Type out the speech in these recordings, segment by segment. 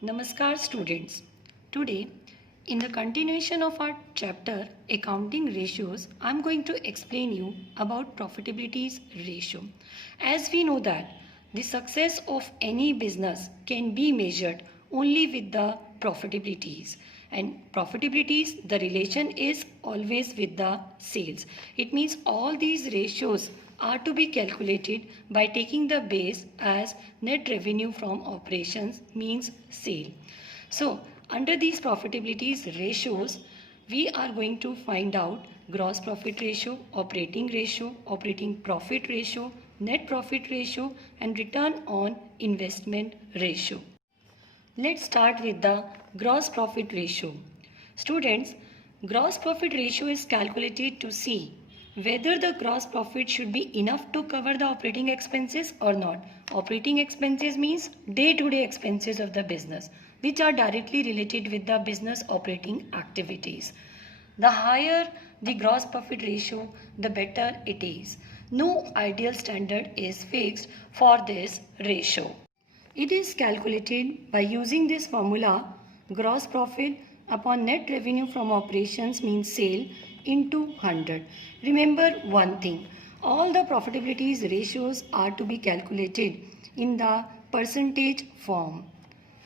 Namaskar students. Today, in the continuation of our chapter Accounting Ratios, I am going to explain you about profitability's ratio. As we know that the success of any business can be measured only with the profitabilities, and profitabilities, the relation is always with the sales. It means all these ratios are to be calculated by taking the base as net revenue from operations means sale. So under these profitabilities ratios, we are going to find out gross profit ratio, operating profit ratio, net profit ratio and return on investment ratio. Let's start with the gross profit ratio. Students, gross profit ratio is calculated to see whether the gross profit should be enough to cover the operating expenses or not. Operating expenses means day-to-day expenses of the business, which are directly related with the business operating activities. The higher the gross profit ratio, the better it is. No ideal standard is fixed for this ratio. It is calculated by using this formula: gross profit upon net revenue from operations means sale into 100. Remember one thing, all the profitabilities ratios are to be calculated in the percentage form.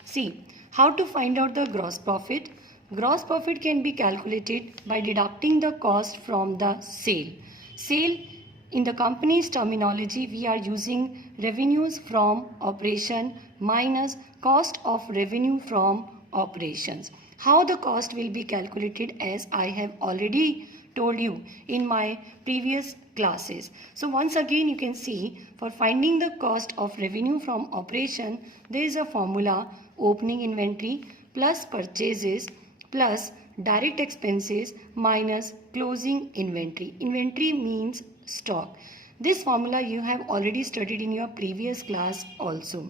See, how to find out the gross profit? Gross profit can be calculated by deducting the cost from the sale. Sale, in the company's terminology, we are using revenues from operation minus cost of revenue from operations. How the cost will be calculated, as I have already told you in my previous classes. So once again you can see, for finding the cost of revenue from operation, there is a formula: opening inventory plus purchases plus direct expenses minus closing inventory. Inventory means stock. This formula you have already studied in your previous class also.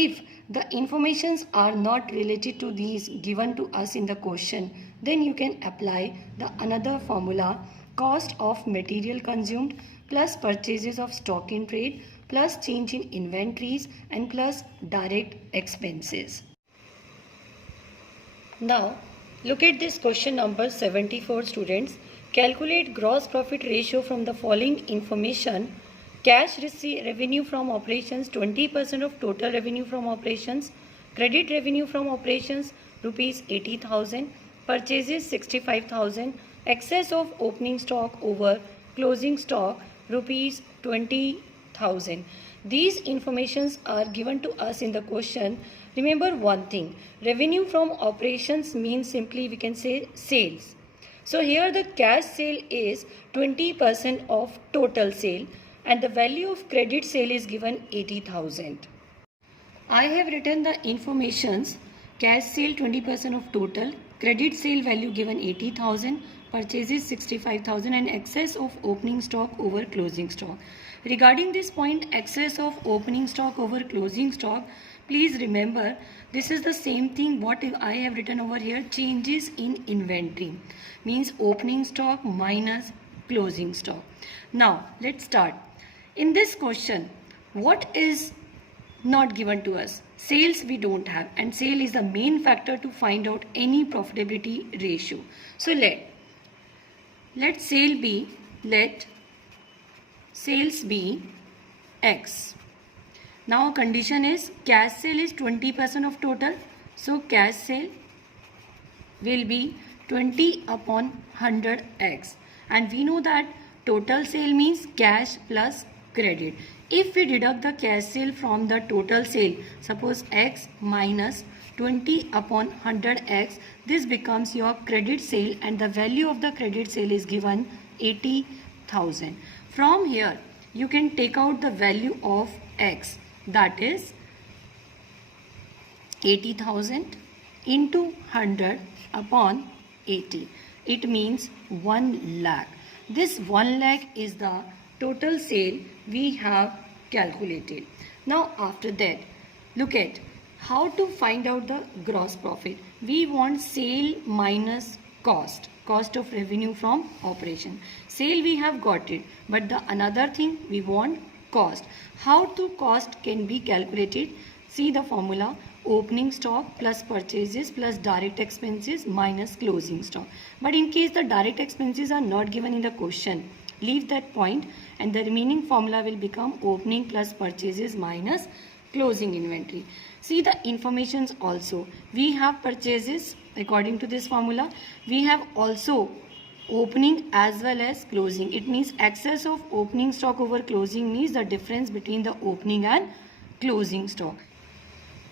If the informations are not related to these given to us in the question, then you can apply the another formula: cost of material consumed plus purchases of stock in trade plus change in inventories and plus direct expenses. Now look at this question number 74, students. Calculate gross profit ratio from the following information: cash revenue from operations 20% of total revenue from operations, credit revenue from operations rupees 80,000, purchases 65,000, excess of opening stock over closing stock rupees 20,000. These informations are given to us in the question. Remember one thing, revenue from operations means simply we can say sales. So here the cash sale is 20% of total sale and the value of credit sale is given 80,000. I have written the informations: cash sale 20% of total, credit sale value given 80,000, purchases 65,000 and excess of opening stock over closing stock. Regarding this point, excess of opening stock over closing stock, please remember this is the same thing what I have written over here: changes in inventory means opening stock minus closing stock. Now let's start. In this question, what is not given to us? Sales we don't have, and sale is the main factor to find out any profitability ratio. So let sales be X. Now condition is cash sale is 20% of total. So cash sale will be 20 upon 100x. And we know that total sale means cash plus credit. If we deduct the cash sale from the total sale, suppose X minus 20 upon 100x, this becomes your credit sale and the value of the credit sale is given 80,000. From here, you can take out the value of X, that is 80,000 into 100 upon 80. It means 1 lakh. This 1 lakh is the total sale we have calculated. Now after that, look at how to find out the gross profit. We want sale minus cost of revenue from operation. Sale we have got it, but the another thing we want cost. How to cost can be calculated? See the formula: opening stock plus purchases plus direct expenses minus closing stock. But in case the direct expenses are not given in the question, leave that point and the remaining formula will become opening plus purchases minus closing inventory. See the informations also. We have purchases according to this formula. We have also opening as well as closing. It means excess of opening stock over closing means the difference between the opening and closing stock.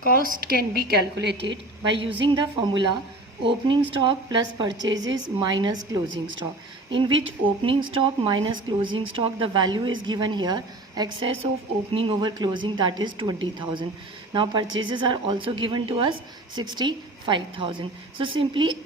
Cost can be calculated by using the formula opening stock plus purchases minus closing stock, in which opening stock minus closing stock, the value is given here, excess of opening over closing, that is 20,000. Now purchases are also given to us 65,000. So simply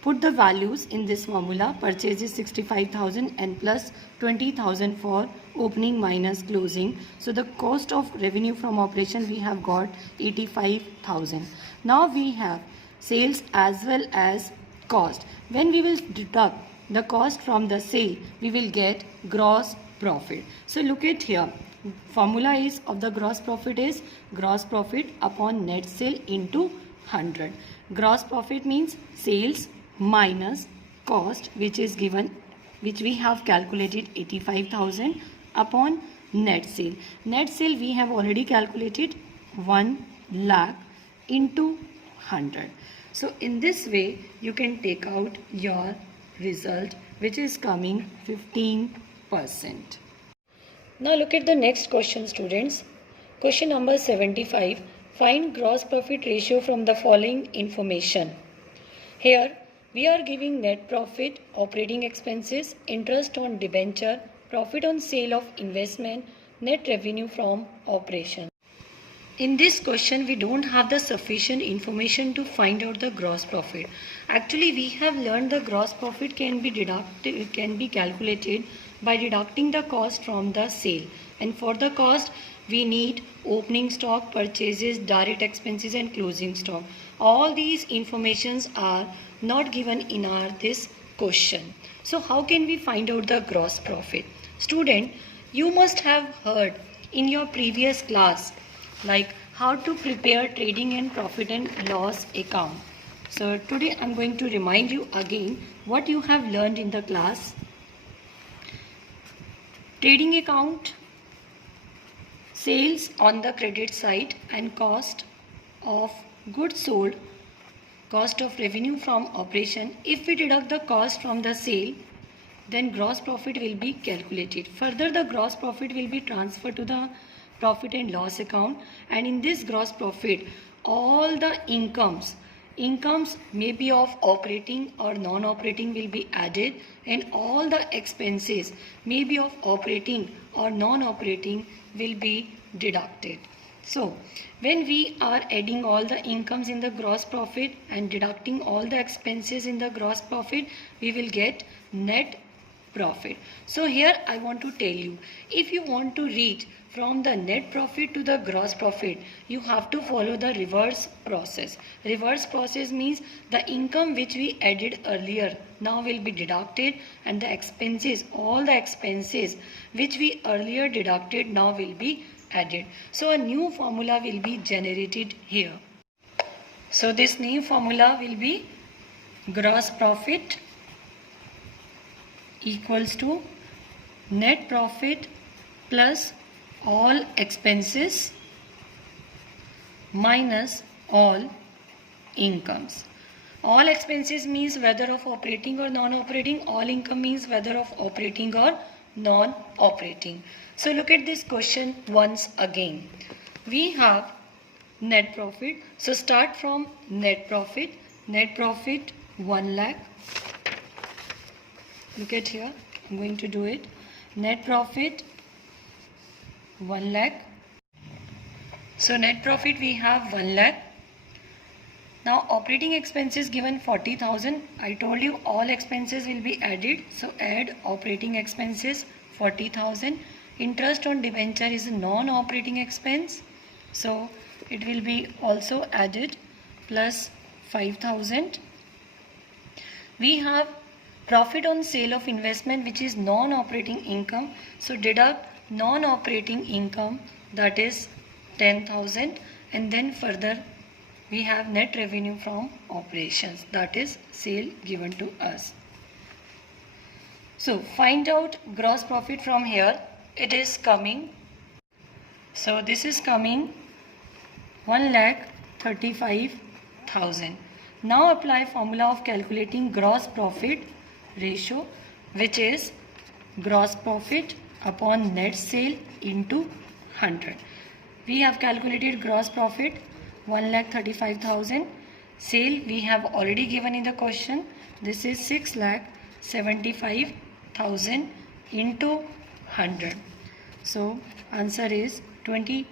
put the values in this formula. Purchase is 65,000 and plus 20,000 for opening minus closing. So the cost of revenue from operation we have got 85,000. Now we have sales as well as cost. When we will deduct the cost from the sale, we will get gross profit. So look at here. Formula is of the gross profit is gross profit upon net sale into 100. Gross profit means sales minus cost, which is given, which we have calculated 85,000 upon net sale. Net sale we have already calculated 1 lakh into 100. So in this way you can take out your result, which is coming 15%. Now look at the next question, students. Question number 75. Find gross profit ratio from the following information. Here we are giving net profit, operating expenses, interest on debenture, profit on sale of investment, net revenue from operation. In this question, we don't have the sufficient information to find out the gross profit. Actually, we have learned the gross profit can be calculated by deducting the cost from the sale. And for the cost, we need opening stock, purchases, direct expenses and closing stock. All these informations are not given in this question. So how can we find out the gross profit? Student, you must have heard in your previous class like how to prepare trading and profit and loss account. So today I am going to remind you again what you have learned in the class. Trading account, sales on the credit side and cost of goods sold, cost of revenue from operation. If we deduct the cost from the sale, then gross profit will be calculated. Further, the gross profit will be transferred to the profit and loss account, and in this gross profit all the incomes may be of operating or non-operating will be added, and all the expenses may be of operating or non-operating will be deducted. So when we are adding all the incomes in the gross profit and deducting all the expenses in the gross profit, we will get net profit. So here I want to tell you, if you want to reach from the net profit to the gross profit, you have to follow the reverse process. Reverse process means the income which we added earlier now will be deducted, and the expenses, all the expenses which we earlier deducted now will be added. So a new formula will be generated here. So this new formula will be gross profit equals to net profit plus all expenses minus all incomes. All expenses means whether of operating or non-operating. All income means whether of operating or non-operating. So look at this question once again. We have net profit. So start from net profit. Net profit 1 lakh. Look at here. I'm going to do it. Net profit 1 lakh. So net profit we have 1 lakh. Now operating expenses given 40,000. I told you all expenses will be added. So add operating expenses 40,000. Interest on debenture is a non-operating expense. So it will be also added plus 5,000. We have profit on sale of investment, which is non-operating income. So deduct non-operating income, that is 10,000, and then further we have net revenue from operations, that is sale given to us. So find out gross profit from here. It is coming. So this is coming 1,35,000. Now apply formula of calculating gross profit ratio, which is gross profit upon net sale into 100. We have calculated gross profit 1,35,000. Sale we have already given in the question. This is 6,75,000 into 100. So answer is 20%.